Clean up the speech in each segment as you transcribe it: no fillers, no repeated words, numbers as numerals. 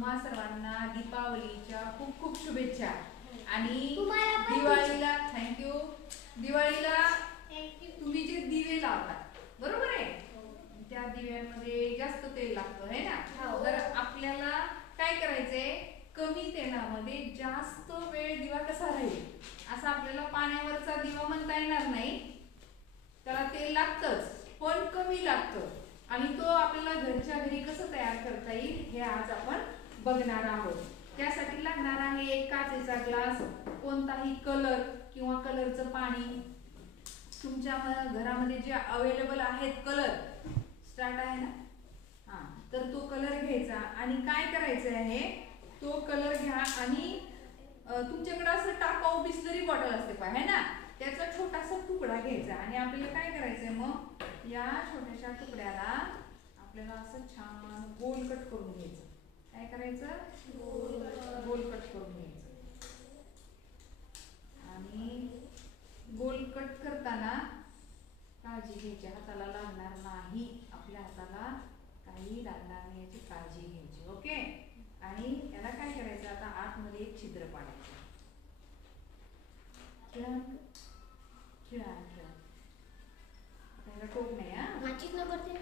तुम्हा सर्वांना दीपावलीच्या खूप खूप शुभेच्छा आणि दिवाळीला थँक्यू. दिवाळीला तुम्ही जे दिवे लावतात बरोबर आहे, त्या दिव्यांमध्ये जास्त तेल लागतं है ना. तर आपल्याला काय करायचंय, कमी तेलामध्ये जास्त वेळ दिवा कसा राहील असं आपल्याला पाण्यावरचा दिवा म्हणता येणार नाही, त्याला तेल लागतंच पण कमी लागतं आणि तो आपल्याला घरच्या घरी कसं तयार करता येईल हे आज आपण बघणार आहोत. त्यासाठी लागणार आहे एक काचेचा ग्लास, कोणताही कलर किंवा कलरचं पाणी तुमच्या घरामध्ये जे अवेलेबल आहेत. कलर स्टार्ट आहे ना, हा, तर तो कलर घ्यायचा आणि काय करायचं आहे, तो कलर घ्या आणि तुमच्याकडे असं टाकाऊ बिस्लरी बॉटल असते पहा है ना, त्याचा छोटासा तुकडा घ्यायचा आणि आपल्याला काय करायचंय, मग या छोट्याशा तुकड्याला आपल्याला असं छान गोल कट करून घ्यायचं. काय करायचं, गोल कट करून घ्यायचं आणि गोल कट करताना काळजी घ्यायची, हाताला लागणार नाही, आपल्या हाताला काही लागणार नाही याची काळजी घ्यायची. ओके. आणि याला काय करायचं, आता आतमध्ये एक छिद्र पाडायचं. त्याला टोक नाही हा, माचीस न करते,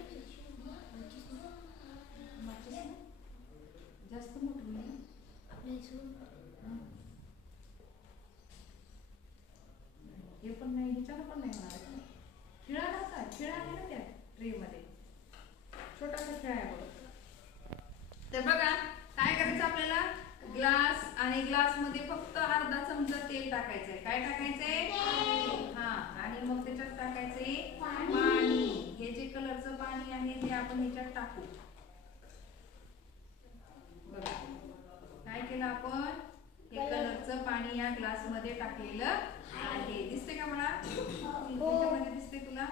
जास्त मोठं नाही हे पण नाही, ह्याच्याला पण नाही होणार. खिळा नव्हता, खिळा आहे ना त्या ट्रे मध्ये, छोटासा खिळा आहे बघा. तर बघा काय करायचं, आपल्याला ग्लास आणि ग्लास मध्ये फक्त अर्धा चमचा तेल टाकायचंय. काय टाकायचंय, हा, आणि मग त्याच्यात टाकायचंय पाणी. हे जे कलरचं पाणी आहे ते आपण ह्याच्यात टाकू. बघा काय केलं आपण, हे कलरचं पाणी या ग्लास मध्ये टाकलेलं आहे. दिसते का मला, त्याच्यामध्ये दिसते, तुला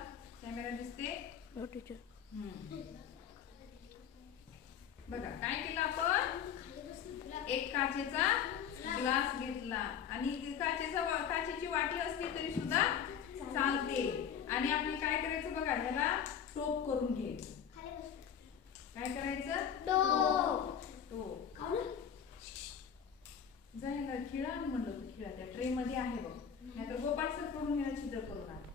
कॅमेरा दिसते. बघा काय केलं आपण, एक काचेचा ग्लास घेतला आणि काचेची वाटी असली तरी सुद्धा चालते आणि आपल्याला काय करायचं बघा, ह्याला टोप करून घ्यायचं. काय करायचं, टोप. जायला खिळा म्हणलं, खिळा त्या ट्रे मध्ये आहे बघ, नाहीतर गोपाळ सर करून ह्याला छिद्र करून आले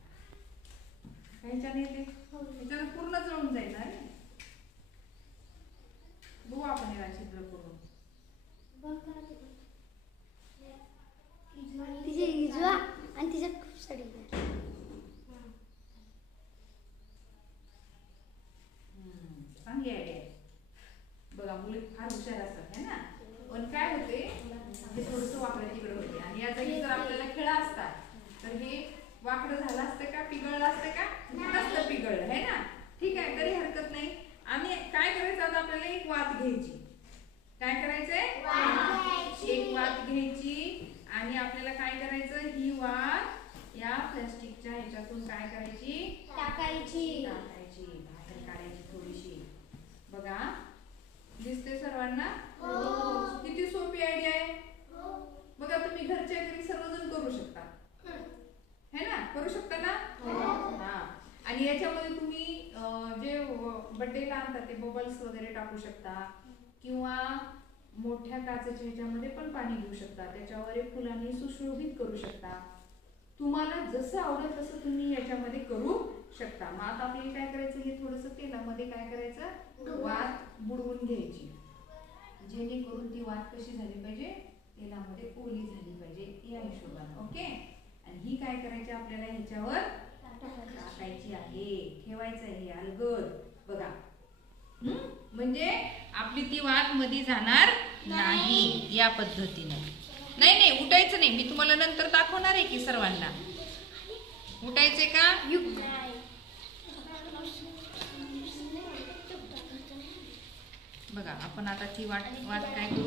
ह्याच्याने ते ह्याच्यानं पूर्ण जळून जाईल ना रे. बघू आपण याला छिद्र करून. तिचे इजवा आणि तिच्या खूप साडी चांगली आयडिया आहे बघा, मुली फार हुशार असतात है ना. पण काय होते, हे थोडंसं वाकडं तिकडं होते आणि याचा जर आपल्याला खिळा असता तर हे वाकडं झालं असतं का, पिघळलं असतं का, नसतं पिघळलं है ना. ठीक आहे, तरी हरकत नाही. आणि काय करायचं, आता आपल्याला एक वात घ्यायची. काय करायचंय, एक वात घ्यायची आणि आपल्याला काय करायचं, ही वात या प्लास्टिकच्या ह्याच्यातून काय करायची, टाकायची, बाहेर काढायची थोडीशी. बघा दिसते सर्वांना, किती सोपी आयडिया आहे. बघा तुम्ही घरच्या घरी सर्वजण करू शकता है ना, करू शकता ना. हा, आणि याच्यामध्ये तुम्ही जे बर्थडेला आणतात ते बबल्स वगैरे टाकू शकता किंवा मोठ्या काचेच्या ह्याच्यामध्ये पण पाणी घेऊ शकता, त्याच्यावर एक फुलांनी सुशोभित करू शकता. तुम्हाला जसं आवडेल तसं तुम्ही याच्यामध्ये करू शकता. मग आता आपल्याला काय करायचं, हे थोडंसं तेलामध्ये काय करायचं, वात बुडवून घ्यायची, जेणेकरून ती वात कशी झाली पाहिजे, तेलामध्ये ओली झाली पाहिजे या हिशोबाने. ओके. आणि ही काय करायची, आपल्याला ह्याच्यावर टाकायची आहे, ठेवायचं आहे अलगद. बघा म्हणजे आपली ती वात मध्ये जाणार नाही या पद्धतीने. नाही नाही उठायचं नाही, मी तुम्हाला नंतर दाखवणार आहे की सर्वांना. उठायचे का, बघा आपण आता ती वात काय करू,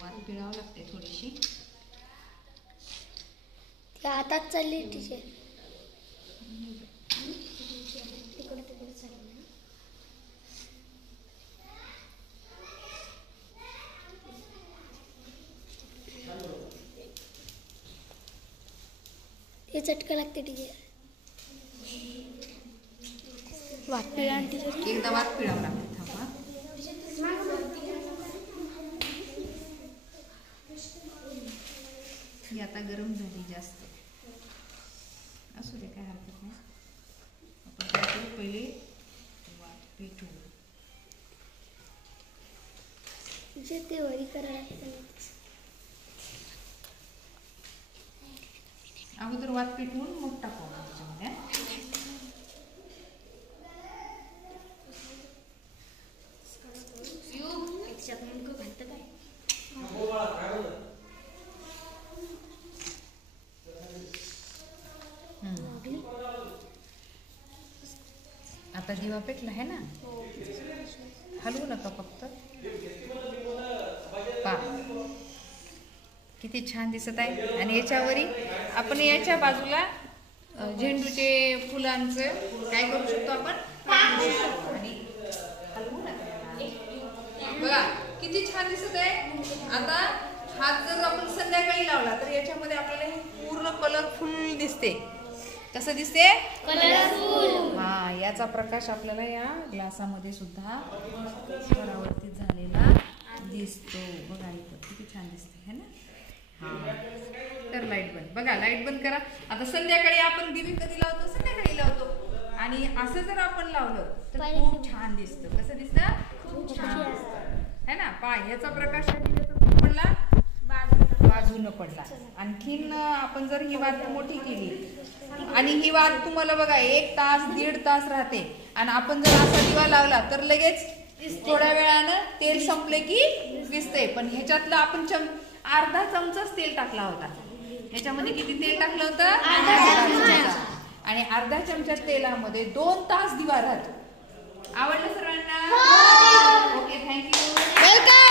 खाली पिळावं लागते थोडीशी. हातात चालली टीचर. हे चटका लागते टीचर. वाटते आणि टीचर एकदा वात पिळावं लागतं. थांबा. ही आता गरम झाली जास्त. असू दे, काय हरकत नाही. आपण काय करू, पहिले वात पेटू. जे ते वरी करायला लागतं. अगोदर वात पेटवून मग टाकू त्याच्यामध्ये. आता दिवा पेटला आहे ना, हलवू नका फक्त. पा किती छान दिसत आहे. आणि याच्यावरी आपण याच्या बाजूला झेंडूचे फुलांचं काय करू शकतो आपण, आणि हलवू नका. बघा किती छान दिसत आहे. आता हात जर आपण संध्याकाळी लावला तर याच्यामध्ये आपल्याला हे पूर्ण कलरफुल दिसते. कसं दिसते, कलरफुल. हा, याचा प्रकाश आपल्याला या ग्लासामध्ये सुद्धा परावर्तित झालेला दिसतो. बघा इथं किती छान दिसते है ना. हा, तर लाईट बंद. बघा लाईट बंद करा. आता संध्याकाळी आपण दिवे कधी लावतो, संध्याकाळी लावतो. आणि असं जर आपण लावलं तर खूप छान दिसतं. कसं दिसतं, खूप छान दिसतं है ना. पाय याचा प्रकाश पडला, बाजूनं पडला. आणखीन आपण जर ही वात मोठी केली आणि ही वात तुम्हाला बघा 1 तास 1.5 तास राहते. आणि आपण जर असा दिवा लावला तर लगेच थोड्या वेळानं तेल संपले की दिसते. पण ह्याच्यातलं आपण अर्धा चमचाच तेल टाकला होता. ह्याच्यामध्ये किती तेल टाकलं होतं, अर्धा चमचा. आणि अर्धा चमचा तेलामध्ये 2 तास दिवा राहतो. आवडलं सर्वांना? Okay, thank you.